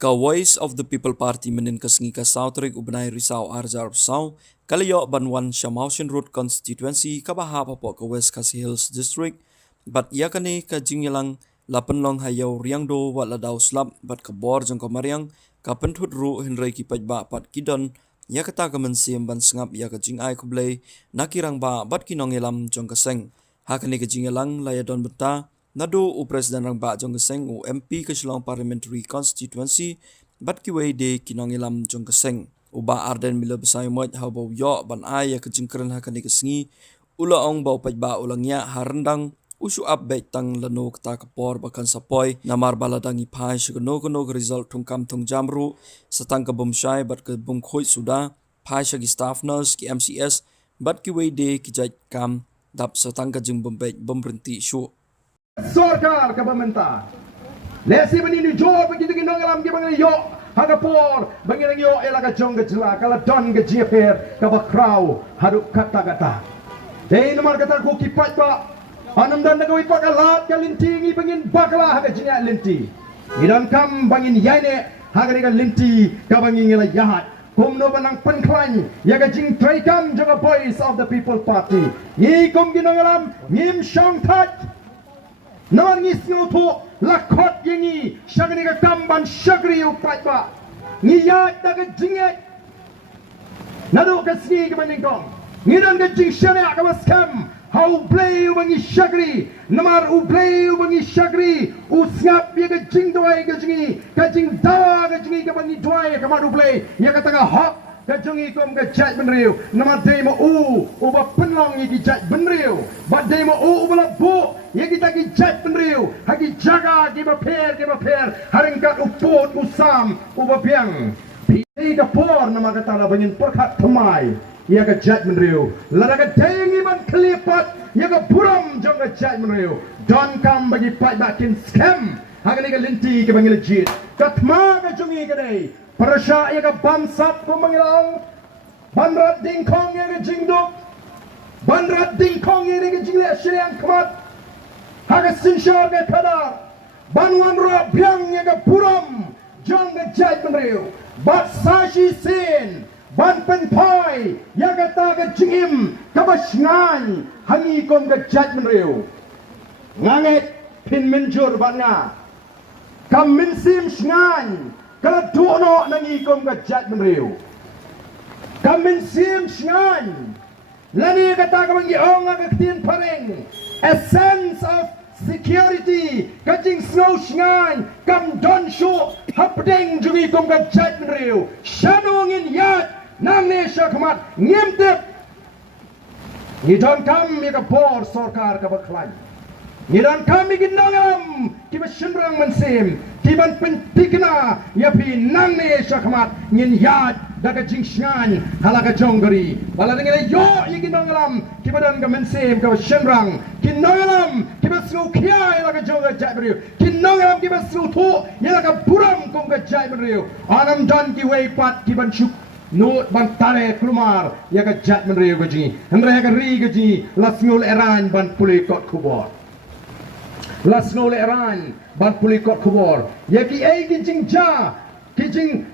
Ka Voice of the People Party menin kesengi ka Sautrik Ubnai Risau Arjar Sau kaliyo Banwan Shamausin Road Constituency ka bahapa po ka West Khasi Hills District bat yakani ka jingyalang lapenlong hayaw riangdo wat ladau slap bat ka bor jong ka mariang ka penthut ru hinrai ki pajba pat kidon yakata ka mensim ban sengap ya ka jingai kublai nakirang ba bat kinong elam jong ka seng hakani ka jingyalang layadon beta nado u Presiden rang ba jong keseng u MP ke Shillong Parliamentary Constituency bat ki wei de kinong ilam jong keseng u ba arden mila besai moj hau bau yo ban ai ya ke jingkeren hakani kesengi ula ong bau paj ba ulang ya harendang usu update tang lano kata kapor bakan sapoi namar baladangi pai shugno kono result tungkam tung jamru setang ke bomshai bat ke bum khoi suda pai shagi staff nurse ki MCS bat ki wei de ki jaj kam dap setang ke jing bombej bomberenti shu Sorkar ke pemerintah. Lesi menini jor begitu kinong alam ke bangin yo hagapor bangin yo elaka jong ke jela kala don ke jeper ke bakrau haduk kata-kata. Dei nomor kata ku kipat ba anam dan negoi pak alat ke lintingi bangin bakla haga jinya linti. Idon kam bangin yaine haga ni linti ke bangin ngela jahat. Kumno banang penklan ya ke jing traikam jong Voice of the People Party. Ni kum kinong alam ngim shang tat Nawan ngis ngoto lakot yengi syagni ka kamban syagri upat ba ngiyat da ka jinget nado ka sni ka maningkong ngidan ka jing syariah ka maskam hau blay ubangi syagri namar u blay ubangi syagri u ngap ya ka jing doai ka jingi ka jing dawa ka jingi ka bangi doai ka madu blay ya ka tanga hak ka jungi kom ka jat benriu nama demo uba penlong yi jat benriu ba demo ubala bu ye kita ki jat benriu hagi jaga ki ba per haringkat upot usam uba piang pi ka por nama kata la bangin perkat pemai ya ka jat benriu lada ka dayangi ban kelipat ya ka buram jong ka jat benriu don kam bagi pat bakin scam hagani ka linti ka bangil jit katma ka jungi ka dei Parasya ia ke bansap ku mengilang Banrat dingkong ia ke jingduk Banrat dingkong ia ke jinglek syirian kemat Haka sinsyar ke kadar Banwan rap biang ia ke puram Jong ke jait menriu Bat sashi sin Ban penpai ia ke ta ke jingim Kabasngan Hangi kom ke jait menriu Ngangit pin menjur batna Kam minsim sngan kalau dono nangi kom ka jat menriu kamin sim sngan lani kata ka mangi onga ka tin pareng a sense of security kajing snow sngan kam don sho hapdeng jungi kom ka jat menriu shanongin yat nang ne shakmat ngimtep ni don kam ya ka bor sorkar ka baklan Ngiran kami ginangam kiba shinrang mensim kiban pentikna yapi nang ne syakmat ngin yad daga jingshan halaka jonggari bala dengan yo yiginangalam kiba dan ka mensim ka shinrang kinangalam kiba su kia halaka jongga jabri kinangalam kiba su thu halaka buram kong ka jabri anam dan ki wei pat kiban syuk Not ban tare kelumar ya ka jat menriu gaji hendra ka ri gaji lasngul eran ban puli kot kubor Lasno leran ban pulikot kubor ya ki ai kijing ja kijing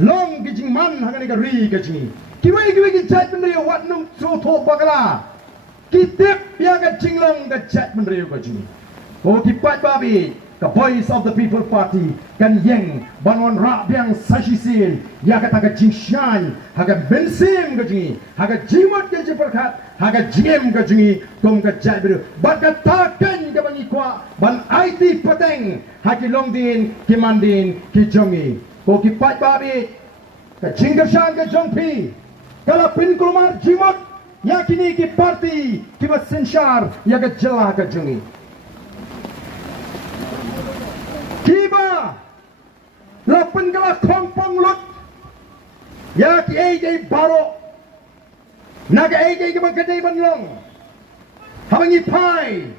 long kijing man hangani ka ri kijing kiwai ki chat benriu wat nung so tho bagala kitip ya ka jinglong ka chat benriu kijing o ki pat babi the Voice of the People Party kan yeng banwan ra biang sashisin ya ka ta ka jingshan haga bensim kijing haga jimot ke perkat haga jiem kijing kom ka chat benriu baka takan ka bangi kwa ban IT pateng haki longdin ki mandin ki jongi ko ki pat babi ka jingershan ka jongpi kala pin kulumar jimot yakini ki parti ki basenshar ya ka jela ka jongi kiba lapen kala kompong lut ya ki ai baro naga ai ki bagay banlong habangi pai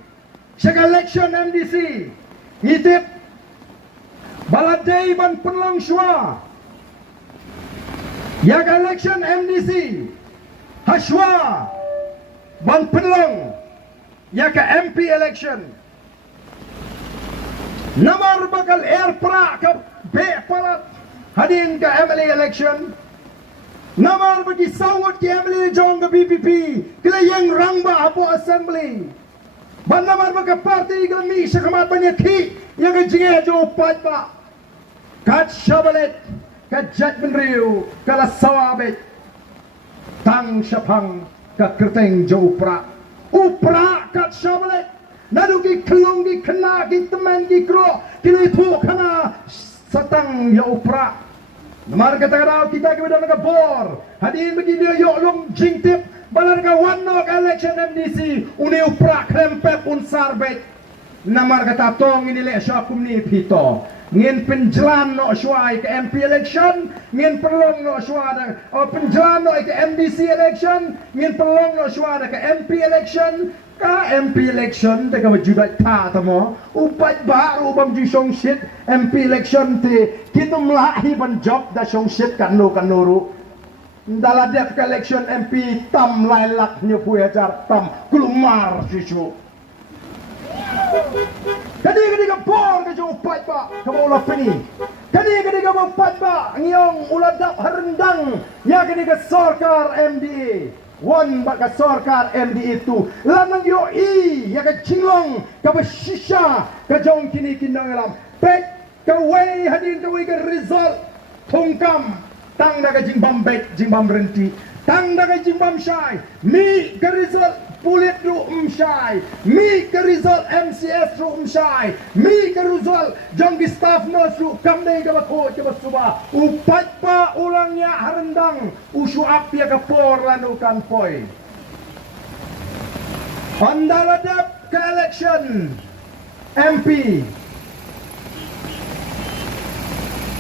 Syaga election MDC ngitip baladei ban penlong syua Yaga election MDC Hashwa ban penlong Yaga MP election Namar bakal air pra ke be palat hadin ke MLA election. Namar bagi sawut ke MLA jong ke BPP. Kila yang rangba apo assembly. Ban namar bagi parti ke mi syakamat banyak ki. Yang ke jingeh jo pat ba. Kat syabalet. Kat jat benriu. Kala sawabet. Tang syapang. Kat kerteng jo upra. Upra kat syabalet. Naduki kelong di kena di teman di kro. Kila itu kena. Satang ya upra. Namar kata-kata kita kepada mereka bor. Hadirin begini yuk long jingtip. Balar ka wanok election MDC. Uni upra krempep unsar bet. Namar kata tong ini lek syakum ni pito. Ngin penjelan no syuai ke MP election. Ngin perlong no syuai penjelan no ke MDC election. Ngin perlong no syuai ke MP election. Ka MP election te ka majudat ta tamo upat baru bam ji song shit MP election te kita melahi ban job da song shit kanu kanuru ndala dep ka election MP tam lailak nyu pu ajar tam kulumar sisu kadi ka por ka jo upat ba ka bola peni kadi ka upat ba ngiong uladap harendang ya kadi ka sarkar MDA wan baka sarkar MD itu lanang yo ya ka chinglong ka bashisha ka jong kini kinang alam pek ka way hadin ka way ka result tungkam tang da ka jingbam bek jingbam renti tang da ka jingbam shai mi ka result pulit ru shai mi ka result MCS ru shai mi ka result jong ki staff nurse ru kam dai ka bako ka basuba upat pa ulangnya harendang usu apia ka por lanu kan poi pandaladap ka election MP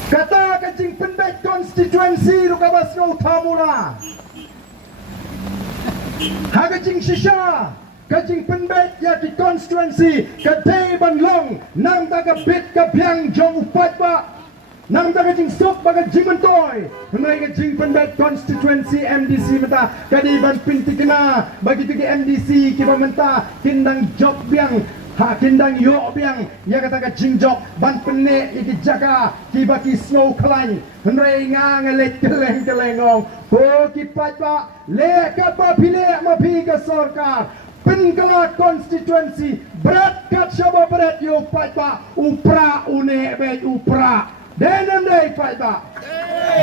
kata ka jing penbet constituency ru ka bas ngau tamula Hagajing shisha, kajing penbet ya di constituency, kadai banlong, nang taga bit kabyang jong upat ba, nang taga jing sok baga jing mentoy, menai kajing penbet constituency MDC mata, kadai ban pinti kena, bagi tuki MDC kiba menta, kindang job biang, ha kindang yo biang, ya kata kajing job, ban pene iki jaga, kiba ki snow klein, menai ngang elek keleng-kelengong, ho kipat ba, leka pa pilih mapi ke sarkar penkala constituency berat kat syaba berat yo pat ba upra une bet upra denan dai pat ba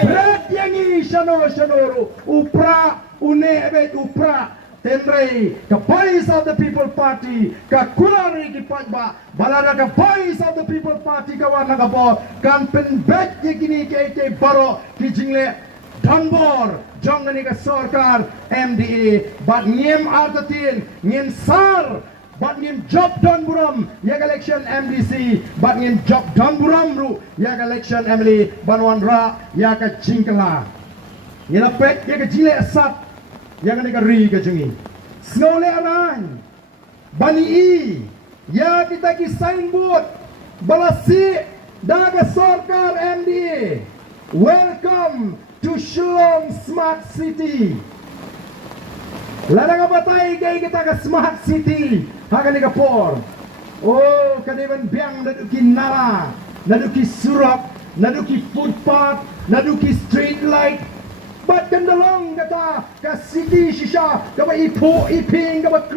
berat yang i shanoro upra une bet upra tenrei the voice of the people party ka kulari ki pat ba balada ka voice of the people party ka wana ka bo kan pen bet gini ke baro ki jingle Dhanbor jong ni ka sarkar MDA but ngiem artatin ngien sar but ngiem job Dhanburam yak election MDC but ngiem job Dhanburam ru yak election MLA banwan ra yak jingkala ngien pek yak jile sat yak ni ka ri ka jungi snole aran bani i ya kita ki signboard balasi daga sarkar MDA welcome to Shillong Smart City. Ladang abatay gay kita ka Smart City. Hagan ni kapor. Oh, kadiban biang naduki nara, naduki surap, naduki footpath, naduki street light. But kandalong kata ka city shisha, kaba ipo iping kaba